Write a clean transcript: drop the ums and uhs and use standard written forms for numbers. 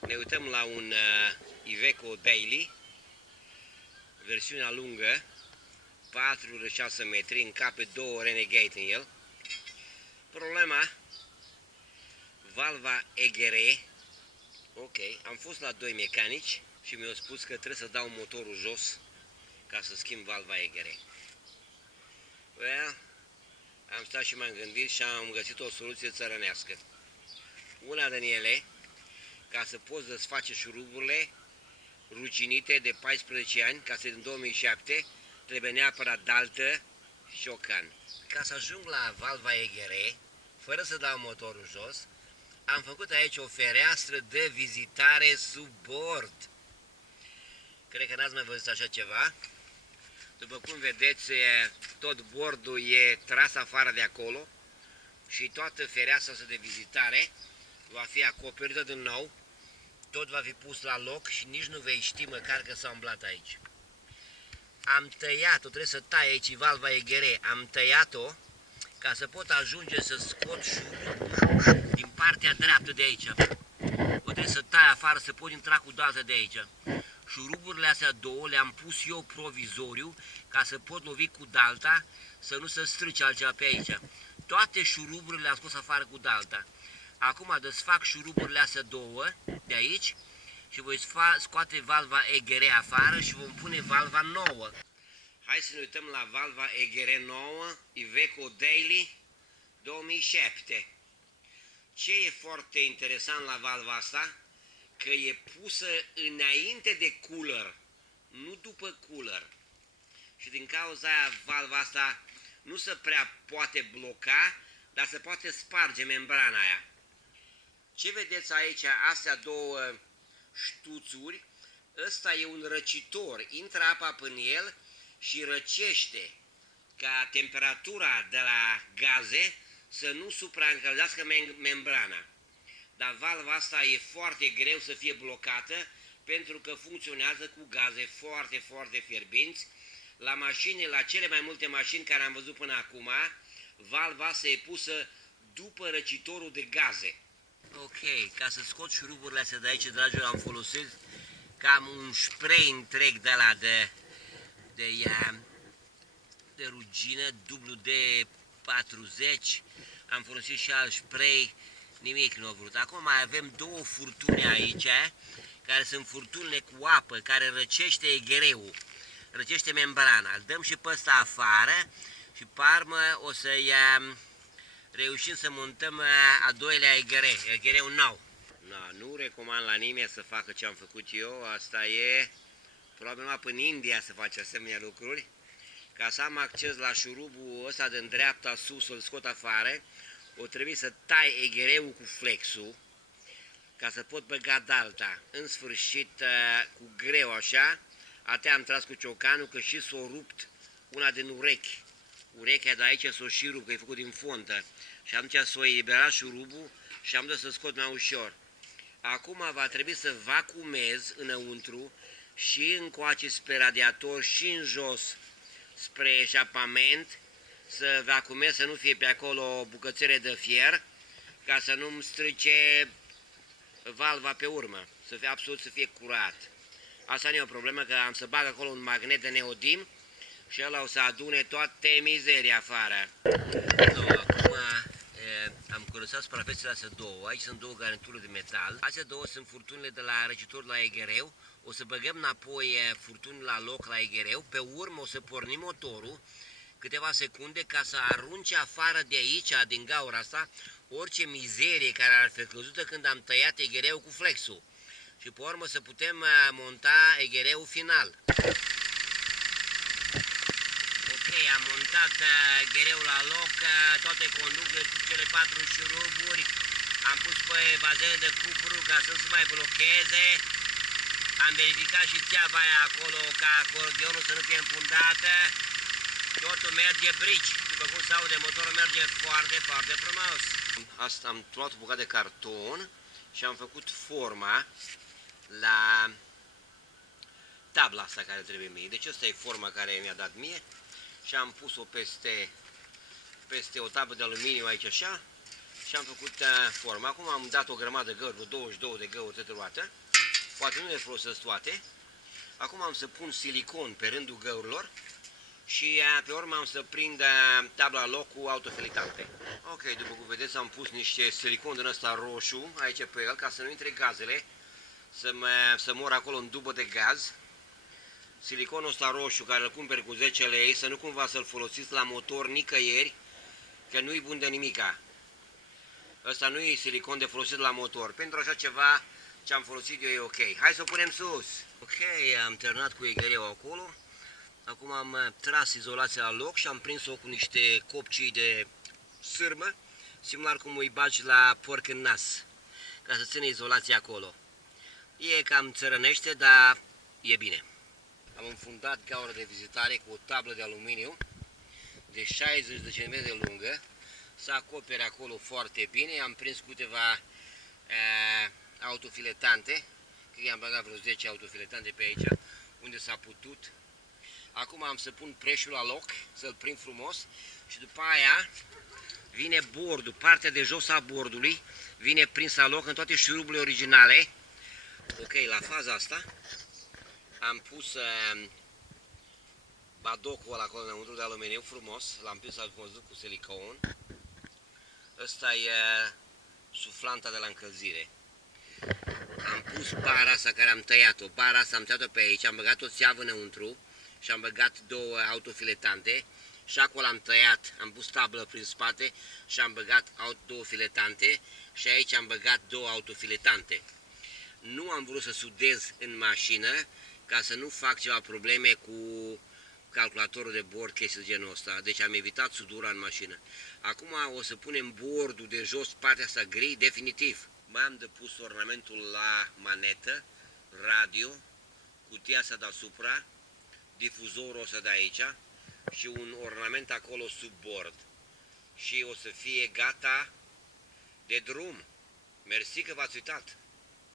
Ne uităm la un Iveco Daily, versiunea lungă, 4,6 metri, încape 2 Renegade în el. Problema, valva EGR. Ok, am fost la 2 mecanici și mi-au spus că trebuie să dau motorul jos ca să schimb valva EGR. Well, am stat și m-am gândit și am găsit o soluție țărănească. Una din ele, ca să poți desface șuruburile ruginite de 14 ani, ca să din 2007, trebuie neapărat daltă și ciocan. Ca să ajung la valva EGR, fără să dau motorul jos, am făcut aici o fereastră de vizitare sub bord. Cred că n-ați mai văzut așa ceva. După cum vedeți, tot bordul e tras afară de acolo și toată fereastra asta de vizitare va fi acoperită din nou. Tot va fi pus la loc și nici nu vei ști măcar că s-a umblat aici. Am tăiat-o, trebuie să tai aici valva EGR, am tăiat-o ca să pot ajunge să scot șurubul din partea dreaptă de aici. O trebuie să tai afară, să pot intra cu daltă de aici. Șuruburile astea două le-am pus eu provizoriu ca să pot lovi cu dalta, să nu se strice altceva pe aici. Toate șuruburile le-am scos afară cu dalta. Acum desfac șuruburile astea două de aici și voi scoate valva EGR afară și vom pune valva nouă. Hai să ne uităm la valva EGR nouă, Iveco Daily 2007. Ce e foarte interesant la valva asta? Că e pusă înainte de cooler, nu după cooler. Și din cauza aia valva asta nu se prea poate bloca, dar se poate sparge membrana aia. Ce vedeți aici, astea două ștuțuri, ăsta e un răcitor, intră apa până el și răcește ca temperatura de la gaze să nu supraîncălzească membrana. Dar valva asta e foarte greu să fie blocată pentru că funcționează cu gaze foarte, foarte fierbinți. La mașini, la cele mai multe mașini care am văzut până acum, valva asta e pusă după răcitorul de gaze. Ok, ca să scot șuruburile astea de aici, dragilor, am folosit cam un spray întreg de la de rugină, WD-40, am folosit și alt spray, nimic nu a vrut. Acum mai avem două furtuni aici, care sunt furtunile cu apă, care răcește EGR-ul, răcește membrana. Îl dăm și pe ăsta afară și pe urmă o să reușim să montăm a doilea EGR-ul nou. Nu recomand la nimeni să facă ce am făcut eu, asta e probabil numai până în India să face asemenea lucruri. Ca să am acces la șurubul ăsta din dreapta sus, să-l scot afară, o trebuie să tai EGR-ul cu flexul, ca să pot băga dalta. În sfârșit, cu greu așa, atea am tras cu ciocanul, că și s-o rupt una din urechi. Urechea de aici s-o și rupt, că e făcut din fontă. Și atunci s-o eliberat șurubul și am dat să scot mai ușor. Acum va trebui să vacumez înăuntru și încoace spre radiator și în jos spre eșapament, să vacumez, să nu fie pe acolo bucățele de fier, ca să nu-mi strice valva pe urmă, să fie absolut, să fie curat. Asta nu e o problemă, că am să bag acolo un magnet de neodim și ăla o să adune toate mizeria afară. Acum am curățat suprafețele astea două, aici sunt două garnituri de metal. Astea două sunt furtunile de la răcitor la EGR-ul. O să băgăm înapoi furtunile la loc la EGR-ul, pe urmă o să pornim motorul câteva secunde ca să arunce afară de aici, din gaura asta, orice mizerie care ar fi căzută când am tăiat EGR-ul cu flexul. Și pe urmă să putem monta EGR-ul final. Ok, am montat EGR-ul la loc, toate conductele, cele 4 șuruburi, am pus pe bazene de cupru ca să nu se mai blocheze, am verificat și țeava aia acolo ca acordionul să nu fie împundată, totul merge brici, după cum se aude, motorul merge foarte, foarte frumos. Asta am luat o bucată de carton și am făcut forma la tabla asta care trebuie mie. Deci asta e forma care mi-a dat mie și am pus-o peste o tablă de aluminiu aici așa și am făcut forma. Acum am dat o grămadă de găuri, vreo 22 de găuri totodată. Poate nu le folosesc toate. Acum am să pun silicon pe rândul găurilor și pe urmă am să prind tabla loc cu autofilitante. Ok, după cum vedeți am pus niște silicon din ăsta roșu aici pe el ca să nu intre gazele, să mor acolo în dubă de gaz. Siliconul ăsta roșu care îl cumperi cu 10 lei, să nu cumva să-l folosiți la motor nicăieri, că nu-i bun de nimica. Ăsta nu e silicon de folosit la motor. Pentru așa ceva ce am folosit eu e ok. Hai să o punem sus. Ok, am terminat cu eghereul acolo. Acum am tras izolația la loc și am prins-o cu niște copcii de sârmă, similar cum îi bagi la porc în nas, ca să ține izolația acolo. E cam țărănește, dar e bine. Am înfundat gaura de vizitare cu o tablă de aluminiu de 60 de cm lungă, să acopere acolo foarte bine. Am prins câteva autofiletante, cred că am băgat vreo 10 autofiletante pe aici, unde s-a putut. Acum am să pun preșul la loc, să-l prind frumos și după aia vine bordul, partea de jos a bordului vine prins la loc în toate șuruburile originale. Ok, la faza asta am pus badocul ăla acolo înăuntru de aluminiu frumos, l-am prins, l-am văzut cu silicon. Ăsta e suflanta de la încălzire. Am pus bara asta care am tăiat-o, bara asta am tăiat-o pe aici, am băgat o țeavă înăuntru și am băgat două autofiletante și acolo am tăiat, am pus tablă prin spate și am băgat două filetante și aici am băgat două autofiletante. Nu am vrut să sudez în mașină ca să nu fac ceva probleme cu calculatorul de bord, chestii de genul ăsta, deci am evitat sudura în mașină. Acum o să punem bordul de jos, partea asta gri, definitiv. Mai am de pus ornamentul la manetă, radio, cutia asta deasupra, difuzorul ăsta de aici și un ornament acolo sub bord. Și o să fie gata de drum. Mersi că v-ați uitat!